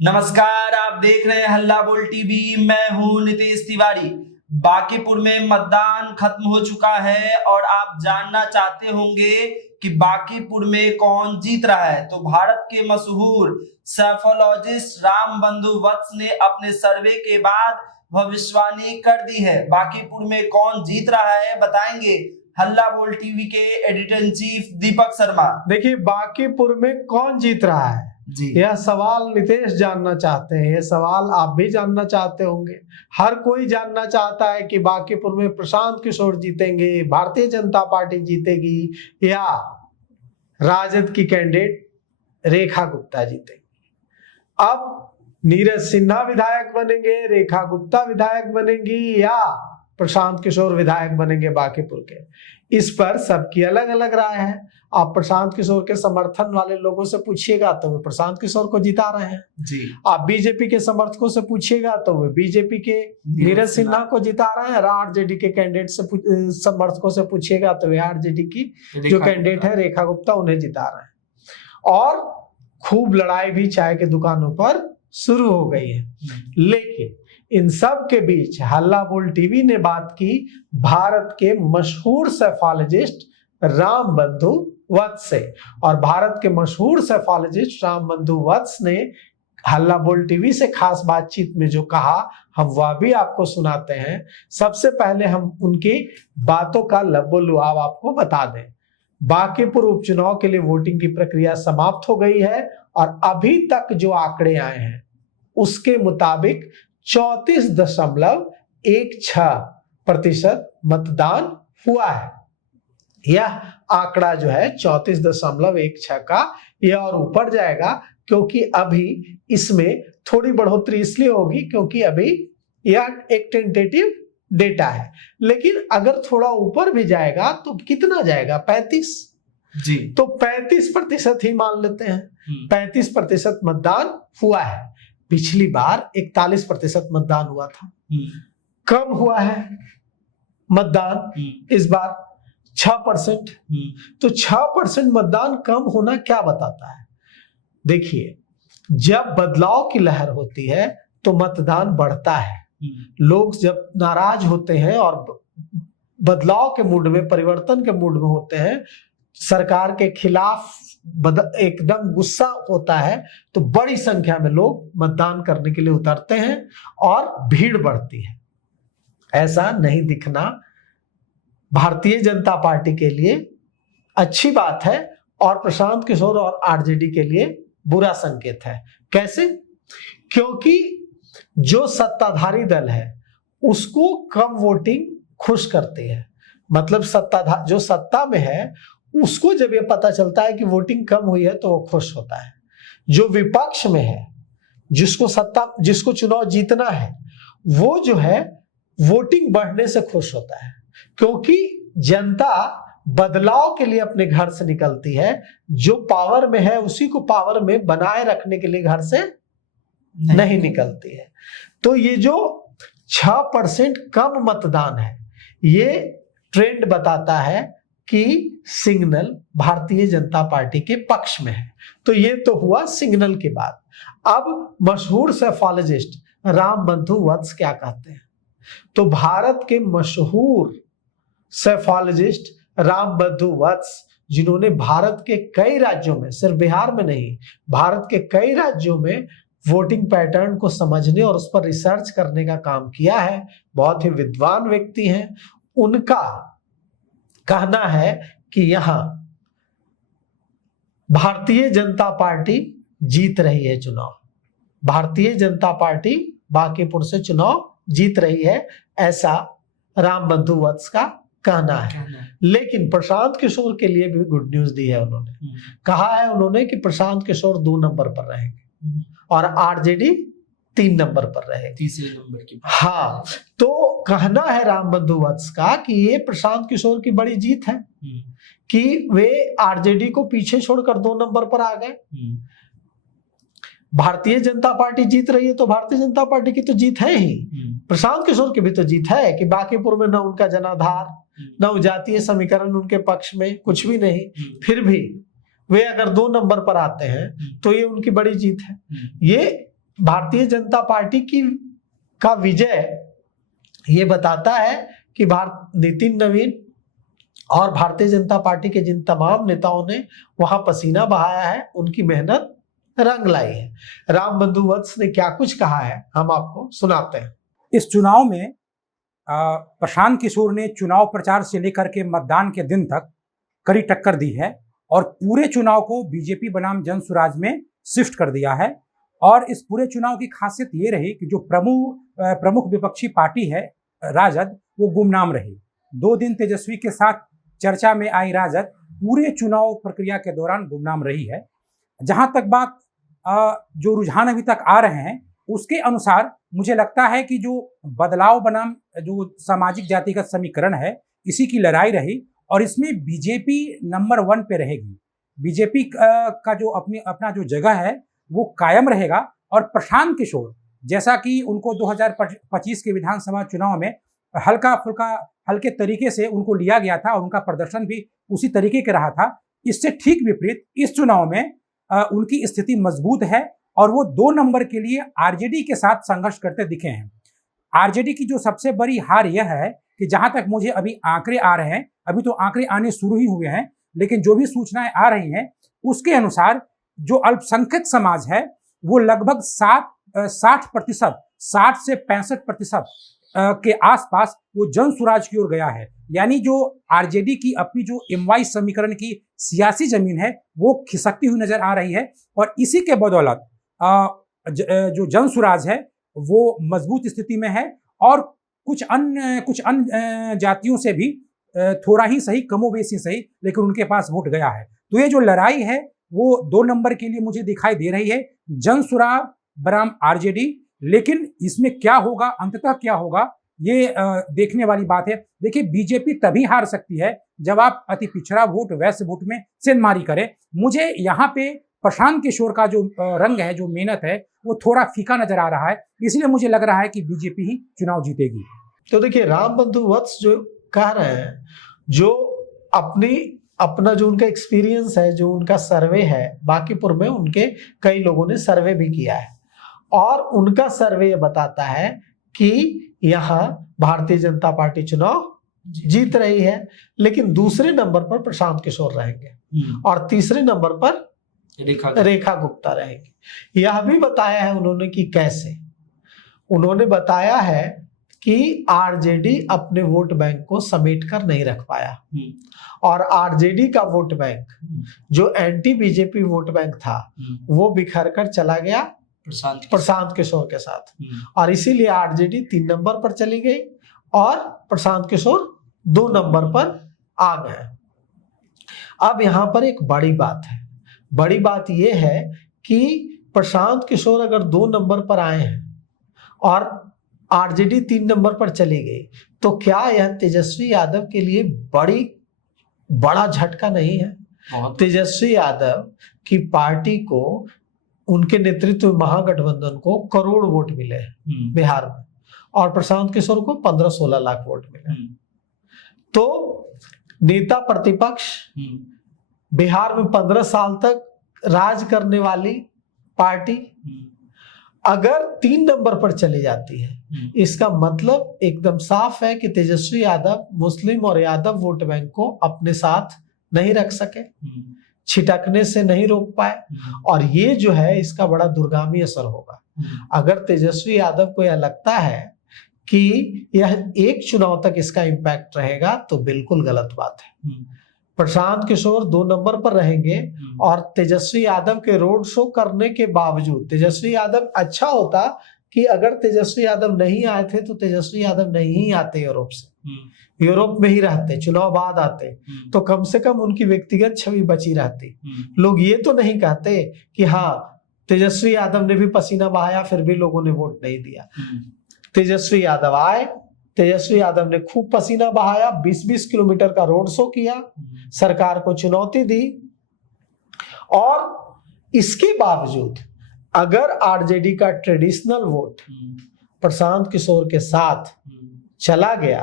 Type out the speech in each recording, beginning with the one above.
नमस्कार, आप देख रहे हैं हल्ला बोल टीवी। मैं हूं नितेश तिवारी। बांकीपुर में मतदान खत्म हो चुका है और आप जानना चाहते होंगे कि बांकीपुर में कौन जीत रहा है। तो भारत के मशहूर सेफोलॉजिस्ट रामबंधु वत्स ने अपने सर्वे के बाद भविष्यवाणी कर दी है। बांकीपुर में कौन जीत रहा है बताएंगे हल्ला बोल टीवी के editor in chief Deepak Sharma. देखिए, बांकीपुर में कौन जीत रहा है जी, यह सवाल नितेश जानना चाहते हैं। यह सवाल आप भी जानना चाहते होंगे। हर कोई जानना चाहता है कि बांकीपुर में प्रशांत किशोर जीतेंगे, भारतीय जनता पार्टी जीतेगी या राजद की कैंडिडेट रेखा गुप्ता जीतेंगी। अब नीरज सिन्हा विधायक बनेंगे, रेखा गुप्ता विधायक बनेंगी या प्रशांत किशोर विधायक बनेंगे बांकीपुर के, इस पर सबकी अलग अलग राय है। आप प्रशांत किशोर के समर्थन वाले लोगों से पूछिएगा तो वे प्रशांत किशोर को जिता रहे हैं जी। आप बीजेपी के समर्थकों से पूछिएगा तो वे बीजेपी के नीरज सिन्हा को जिता रहे हैं। आरजेडी के कैंडिडेट से समर्थकों से पूछिएगा तो वे आरजेडी की जो कैंडिडेट है रेखा गुप्ता, उन्हें जिता रहे हैं। और खूब लड़ाई भी चाय की दुकानों पर शुरू हो गई है। लेकिन इन सब के बीच हल्ला बोल टीवी ने बात की भारत के मशहूर सेफोलॉजिस्ट रामबंधु वत्स से। और भारत के मशहूर सेफोलॉजिस्ट रामबंधु वत्स ने हल्ला बोल टीवी से खास बातचीत में जो कहा, हम वह भी आपको सुनाते हैं। सबसे पहले हम उनकी बातों का लबो-लुआब आपको बता दें। बांकीपुर उपचुनाव के लिए वोटिंग की प्रक्रिया समाप्त हो गई है और अभी तक जो आंकड़े आए हैं उसके मुताबिक 34.16% मतदान हुआ है। यह आंकड़ा जो है 34.16 का, यह और ऊपर जाएगा क्योंकि अभी इसमें थोड़ी बढ़ोतरी इसलिए होगी क्योंकि अभी यह एक टेंटेटिव डेटा है। लेकिन अगर थोड़ा ऊपर भी जाएगा तो कितना जाएगा? 35 जी। तो 35% ही मान लेते हैं। 35% मतदान हुआ है। पिछली बार 41% मतदान हुआ था। कम हुआ है मतदान इस बार 6%। तो 6% मतदान कम होना क्या बताता है? देखिए, जब बदलाव की लहर होती है तो मतदान बढ़ता है। लोग जब नाराज होते हैं और बदलाव के मूड में, परिवर्तन के मूड में होते हैं, सरकार के खिलाफ एकदम गुस्सा होता है तो बड़ी संख्या में लोग मतदान करने के लिए उतरते हैं और भीड़ बढ़ती है। ऐसा नहीं दिखना भारतीय जनता पार्टी के लिए अच्छी बात है और प्रशांत किशोर और आरजेडी के लिए बुरा संकेत है। कैसे? क्योंकि जो सत्ताधारी दल है उसको कम वोटिंग खुश करती है। मतलब जो सत्ता में है उसको जब ये पता चलता है कि वोटिंग कम हुई है तो वो खुश होता है। जो विपक्ष में है, जिसको चुनाव जीतना है, वो जो है वोटिंग बढ़ने से खुश होता है क्योंकि जनता बदलाव के लिए अपने घर से निकलती है। जो पावर में है उसी को पावर में बनाए रखने के लिए घर से नहीं निकलती है। तो ये जो 6% कम मतदान है, ये ट्रेंड बताता है कि सिग्नल भारतीय जनता पार्टी के पक्ष में है। तो ये तो हुआ सिग्नल की बात। अब मशहूर सेफोलॉजिस्ट रामबंधु वत्स क्या कहते हैं? तो भारत के मशहूर सेफोलॉजिस्ट रामबंधु वत्स, जिन्होंने भारत के कई राज्यों में, सिर्फ बिहार में नहीं, भारत के कई राज्यों में वोटिंग पैटर्न को समझने और उस पर रिसर्च करने का काम किया है, बहुत ही विद्वान व्यक्ति हैं। उनका कहना है कि यहां भारतीय जनता पार्टी जीत रही है चुनाव। भारतीय जनता पार्टी बांकीपुर से चुनाव जीत रही है, ऐसा रामबंधु वत्स का कहना है। लेकिन प्रशांत किशोर के लिए भी गुड न्यूज दी है उन्होंने। कहा है उन्होंने कि प्रशांत किशोर 2 नंबर पर रहेंगे और आरजेडी 3 नंबर पर रहेगी, तीसरे नंबर की। हाँ, तो कहना है रामबंधु वत्स का कि ये प्रशांत किशोर की बड़ी जीत है कि वे आरजेडी को पीछे छोड़कर 2 नंबर पर आ गए। भारतीय जनता पार्टी जीत रही है तो भारतीय जनता पार्टी की तो जीत है ही, प्रशांत किशोर की भी तो जीत है कि बांकीपुर में न उनका जनाधार, न जातीय समीकरण उनके पक्ष में, कुछ भी नहीं, फिर भी वे अगर 2 नंबर पर आते हैं तो ये उनकी बड़ी जीत है। ये भारतीय जनता पार्टी की का विजय ये बताता है कि नितिन नवीन और भारतीय जनता पार्टी के जिन तमाम नेताओं ने वहां पसीना बहाया है, उनकी मेहनत रंग लाई है। रामबंधु वत्स ने क्या कुछ कहा है, हम आपको सुनाते हैं। इस चुनाव में प्रशांत किशोर ने चुनाव प्रचार से लेकर के मतदान के दिन तक कड़ी टक्कर दी है और पूरे चुनाव को बीजेपी बनाम जन स्वराज में शिफ्ट कर दिया है। और इस पूरे चुनाव की खासियत ये रही कि जो प्रमुख विपक्षी पार्टी है राजद, वो गुमनाम रही। 2 दिन तेजस्वी के साथ चर्चा में आई राजद पूरे चुनाव प्रक्रिया के दौरान गुमनाम रही है। जहां तक बात जो रुझान अभी तक आ रहे हैं उसके अनुसार मुझे लगता है कि जो बदलाव बनाम जो सामाजिक जातिगत समीकरण है, इसी की लड़ाई रही और इसमें बीजेपी नंबर 1 पे रहेगी। बीजेपी का जो अपना जो जगह है वो कायम रहेगा और प्रशांत किशोर, जैसा कि उनको 2025 के विधानसभा चुनाव में हल्के तरीके से उनको लिया गया था और उनका प्रदर्शन भी उसी तरीके का रहा था, इससे ठीक विपरीत इस चुनाव में उनकी स्थिति मजबूत है और वो 2 नंबर के लिए आरजेडी के साथ संघर्ष करते दिखे हैं। आरजेडी की जो सबसे बड़ी हार यह है कि जहां तक मुझे अभी आंकड़े आ रहे हैं, अभी तो आंकड़े आने शुरू ही हुए हैं, लेकिन जो भी सूचनाएं आ रही हैं उसके अनुसार जो अल्पसंख्यक समाज है वो लगभग 60% 60 से 65% के आसपास वो जन स्वराज की ओर गया है। यानी जो आरजेडी की अपनी जो एमवाई समीकरण की सियासी जमीन है वो खिसकती हुई नजर आ रही है और इसी के बदौलत जो जन स्वराज है वो मजबूत स्थिति में है और कुछ अन्य जातियों से भी थोड़ा ही सही, कमोबेशी सही, लेकिन उनके पास वोट गया है। तो ये जो लड़ाई है वो 2 नंबर के लिए मुझे दिखाई दे रही है, जन स्वराज बनाम आरजेडी। लेकिन इसमें क्या होगा, अंततः क्या होगा, ये देखने वाली बात है। देखिए, बीजेपी तभी हार सकती है जब आप अति पिछड़ा वोट, वैश्य वोट में सेंधमारी करें। मुझे यहाँ पे प्रशांत किशोर का जो रंग है, जो मेहनत है, वो थोड़ा फीका नजर आ रहा है, इसलिए मुझे लग रहा है कि बीजेपी ही चुनाव जीतेगी। तो देखिए, रामबंधु वत्स जो कह रहे हैं, जो अपना जो उनका एक्सपीरियंस है, जो उनका सर्वे है, बांकीपुर में उनके कई लोगों ने सर्वे भी किया है और उनका सर्वे ये बताता है कि यहाँ भारतीय जनता पार्टी चुनाव जीत रही है, लेकिन दूसरे नंबर पर प्रशांत किशोर रहेंगे और तीसरे नंबर पर रेखा गुप्ता रहेंगी। यह भी बताया है उन्होंने कि कैसे। उन्होंने बताया है कि आरजेडी अपने वोट बैंक को समेट कर नहीं रख पाया और आरजेडी का वोट बैंक, जो एंटी बीजेपी वोट बैंक था, वो बिखर कर चला गया प्रशांत किशोर के साथ और इसीलिए आरजेडी 3 नंबर पर चली गई और प्रशांत किशोर 2 नंबर पर आ गए। अब यहां पर एक बड़ी बात है। बड़ी बात यह है कि प्रशांत किशोर अगर 2 नंबर पर आए हैं और आरजेडी 3 नंबर पर चली गई, तो क्या यह तेजस्वी यादव के लिए बड़ा झटका नहीं है? तेजस्वी यादव की पार्टी को, उनके नेतृत्व में महागठबंधन को करोड़ वोट मिले बिहार में और प्रशांत किशोर को 15-16 लाख वोट मिले। तो नेता प्रतिपक्ष, बिहार में 15 साल तक राज करने वाली पार्टी अगर 3 नंबर पर चली जाती है, इसका मतलब एकदम साफ है कि तेजस्वी यादव मुस्लिम और यादव वोट बैंक को अपने साथ नहीं रख सके, छिटकने से नहीं रोक पाए और ये जो है इसका बड़ा दूरगामी असर होगा। अगर तेजस्वी यादव को यह लगता है कि यह एक चुनाव तक इसका इम्पैक्ट रहेगा तो बिल्कुल गलत बात है। प्रशांत किशोर 2 नंबर पर रहेंगे और तेजस्वी यादव के रोड शो करने के बावजूद, तेजस्वी यादव, अच्छा होता कि अगर तेजस्वी यादव नहीं आए थे तो तेजस्वी यादव नहीं आते यूरोप से, यूरोप में ही रहते, चुनाव बाद आते, तो कम से कम उनकी व्यक्तिगत छवि बची रहती। लोग ये तो नहीं कहते कि हाँ तेजस्वी यादव ने भी पसीना बहाया फिर भी लोगों ने वोट नहीं दिया। तेजस्वी यादव आए, तेजस्वी यादव ने खूब पसीना बहाया, 20-20 किलोमीटर का रोड शो किया, सरकार को चुनौती दी और इसके बावजूद अगर आरजेडी का ट्रेडिशनल वोट प्रशांत किशोर के साथ चला गया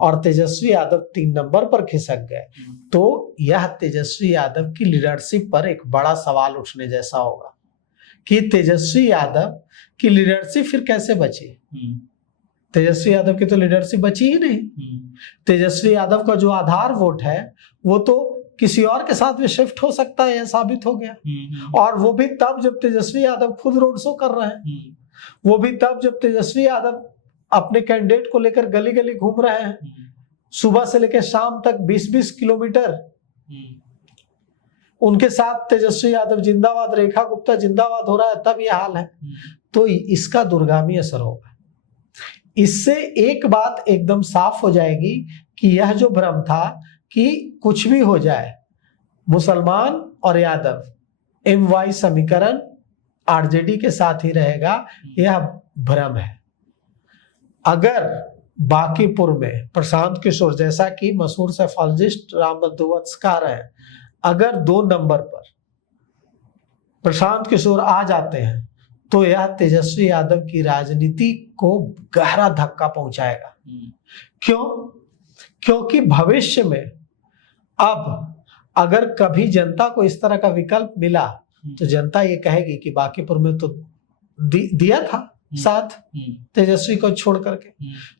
और तेजस्वी यादव 3 नंबर पर खिसक गए, तो यह तेजस्वी यादव की लीडरशिप पर एक बड़ा सवाल उठने जैसा होगा कि तेजस्वी यादव की लीडरशिप फिर कैसे बची। तेजस्वी यादव की तो लीडरशिप बची ही नहीं। तेजस्वी यादव का जो आधार वोट है वो तो किसी और के साथ भी शिफ्ट हो सकता है, यह साबित हो गया। और वो भी तब जब तेजस्वी यादव खुद रोड शो कर रहे हैं, वो भी तब जब तेजस्वी यादव अपने कैंडिडेट को लेकर गली गली घूम रहे हैं, सुबह से लेकर शाम तक 20-20 किलोमीटर उनके साथ तेजस्वी यादव जिंदाबाद, रेखा गुप्ता जिंदाबाद हो रहा है, तब यह हाल है। तो इसका दूरगामी असर होगा। इससे एक बात एकदम साफ हो जाएगी कि यह जो भ्रम था कि कुछ भी हो जाए मुसलमान और यादव MY समीकरण आरजेडी के साथ ही रहेगा, यह भ्रम है। अगर बांकीपुर में प्रशांत किशोर, जैसा कि मशहूर सेफोलॉजिस्ट राम बंधुवत्स कह रहे हैं, अगर 2 नंबर पर प्रशांत किशोर आ जाते हैं तो यह तेजस्वी यादव की राजनीति को गहरा धक्का पहुंचाएगा। क्यों? क्योंकि भविष्य में अब अगर कभी जनता को इस तरह का विकल्प मिला तो जनता ये कहेगी कि बांकीपुर में तो दिया था साथ तेजस्वी को छोड़ करके।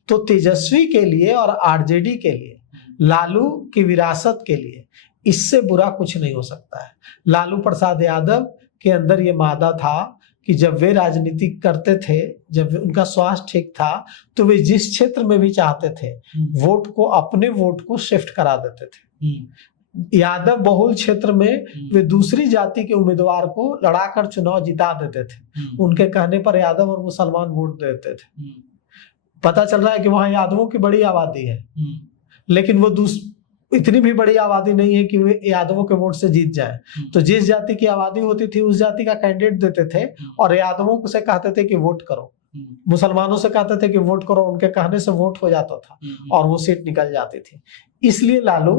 तो तेजस्वी के लिए और आरजेडी के लिए, लालू की विरासत के लिए इससे बुरा कुछ नहीं हो सकता है। लालू प्रसाद यादव के अंदर ये मादा था कि जब वे राजनीति करते थे, जब उनका स्वास्थ्य ठीक था, तो वे जिस क्षेत्र में भी चाहते थे वोट को, अपने वोट को शिफ्ट करा देते थे। यादव बहुल क्षेत्र में वे दूसरी जाति के उम्मीदवार को लड़ाकर चुनाव जिता देते थे। उनके कहने पर यादव और मुसलमान वोट देते थे। पता चल रहा है कि वहां यादवों की बड़ी आबादी है, लेकिन वो इतनी भी बड़ी आबादी नहीं है कि वे यादवों के वोट से जीत जाए। तो जिस जाति की आबादी होती थी उस जाति का कैंडिडेट देते थे और यादवों से कहते थे कि वोट करो, मुसलमानों से कहते थे कि वोट करो, उनके कहने से वोट हो जाता था और वो सीट निकल जाती थी। इसलिए लालू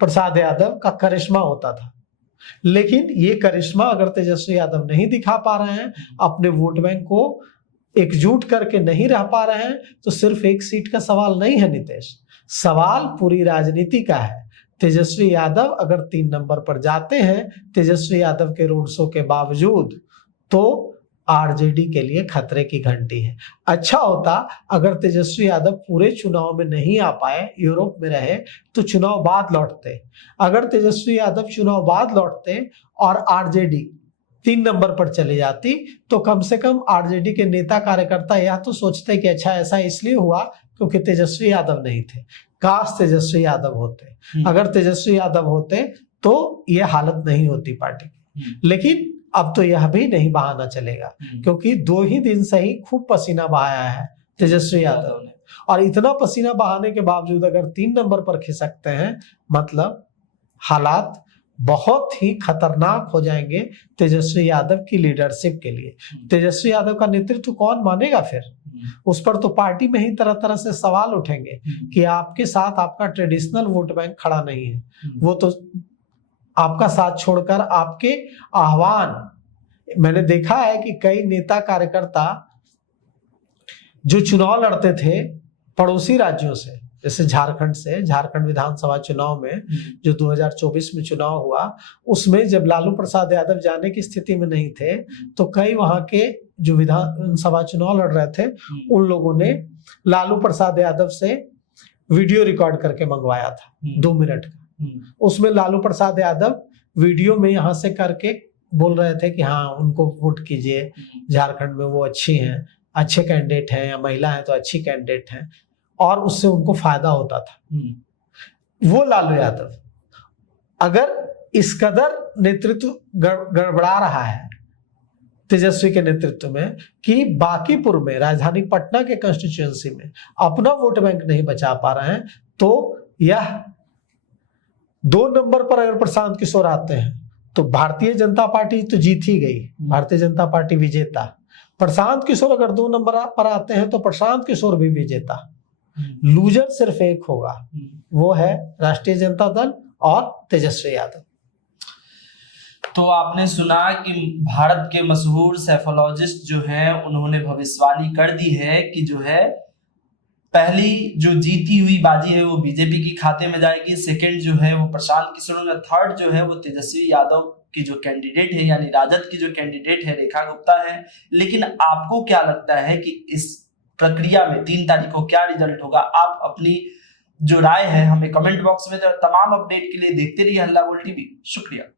प्रसाद यादव का करिश्मा होता था। लेकिन ये करिश्मा अगर तेजस्वी यादव नहीं दिखा पा रहे हैं, अपने वोट बैंक को एकजुट करके नहीं रह पा रहे हैं, तो सिर्फ एक सीट का सवाल नहीं है नीतीश, सवाल पूरी राजनीति का है। तेजस्वी यादव अगर 3 नंबर पर जाते हैं तेजस्वी यादव के रोड शो के बावजूद, तो आरजेडी के लिए खतरे की घंटी है। अच्छा होता अगर तेजस्वी यादव पूरे चुनाव में नहीं आ पाए, यूरोप में रहे, तो चुनाव बाद लौटते। अगर तेजस्वी यादव चुनाव बाद लौटते और आरजेडी 3 नंबर पर चली जाती, तो कम से कम आरजेडी के नेता कार्यकर्ता यह तो सोचते कि अच्छा ऐसा इसलिए हुआ क्योंकि तेजस्वी यादव नहीं थे। काश तेजस्वी यादव होते। अगर तेजस्वी यादव होते तो यह हालत नहीं होती पार्टी की। लेकिन अब तो यह भी नहीं बहाना चलेगा, क्योंकि 2 ही दिन से ही खूब पसीना बहाया है तेजस्वी यादव ने। और इतना पसीना बहाने के बावजूद अगर 3 नंबर पर खिसकते हैं, मतलब हालात बहुत ही खतरनाक हो जाएंगे तेजस्वी यादव की लीडरशिप के लिए। तेजस्वी यादव का नेतृत्व कौन मानेगा फिर? उस पर तो पार्टी में ही तरह तरह से सवाल उठेंगे कि आपके साथ आपका ट्रेडिशनल वोट बैंक खड़ा नहीं है, वो तो आपका साथ छोड़कर आपके आह्वान, मैंने देखा है कि कई नेता कार्यकर्ता जो चुनाव लड़ते थे पड़ोसी राज्यों से, जैसे झारखंड से, झारखंड विधानसभा चुनाव में जो 2024 में चुनाव हुआ, उसमें जब लालू प्रसाद यादव जाने की स्थिति में नहीं थे, तो कई वहां के जो विधानसभा चुनाव लड़ रहे थे उन लोगों ने लालू प्रसाद यादव से वीडियो रिकॉर्ड करके मंगवाया था 2 मिनट का। उसमें लालू प्रसाद यादव वीडियो में यहाँ से करके बोल रहे थे कि हाँ उनको वोट कीजिए, झारखंड में वो अच्छी हैं, अच्छे कैंडिडेट हैं, या महिला है तो अच्छी कैंडिडेट हैं, और उससे उनको फायदा होता था। वो लालू यादव अगर इस कदर नेतृत्व गड़बड़ा रहा है तेजस्वी के नेतृत्व में कि बांकीपुर में, राजधानी पटना के कंस्टिट्यूएंसी में अपना वोट बैंक नहीं बचा पा रहे हैं, तो यह 2 नंबर पर अगर प्रशांत किशोर आते हैं तो भारतीय जनता पार्टी तो जीत ही गई, भारतीय जनता पार्टी विजेता। प्रशांत किशोर अगर 2 नंबर पर आते हैं तो प्रशांत किशोर भी विजेता। लूजर सिर्फ एक होगा, वो है राष्ट्रीय जनता दल और तेजस्वी यादव। तो आपने सुना कि भारत के मशहूर सेफोलॉजिस्ट जो हैं उन्होंने भविष्यवाणी कर दी है कि जो है पहली जो जीती हुई बाजी है वो बीजेपी की खाते में जाएगी, सेकंड जो है वो प्रशांत किशोर है, थर्ड जो है वो तेजस्वी यादव की जो कैंडिडेट है यानी राजद की जो कैंडिडेट है रेखा गुप्ता है। लेकिन आपको क्या लगता है कि इस प्रक्रिया में 3 तारीख को क्या रिजल्ट होगा? आप अपनी जो राय है हमें कमेंट बॉक्स में, तमाम अपडेट के लिए देखते रहिए हल्ला बोल टीवी। शुक्रिया।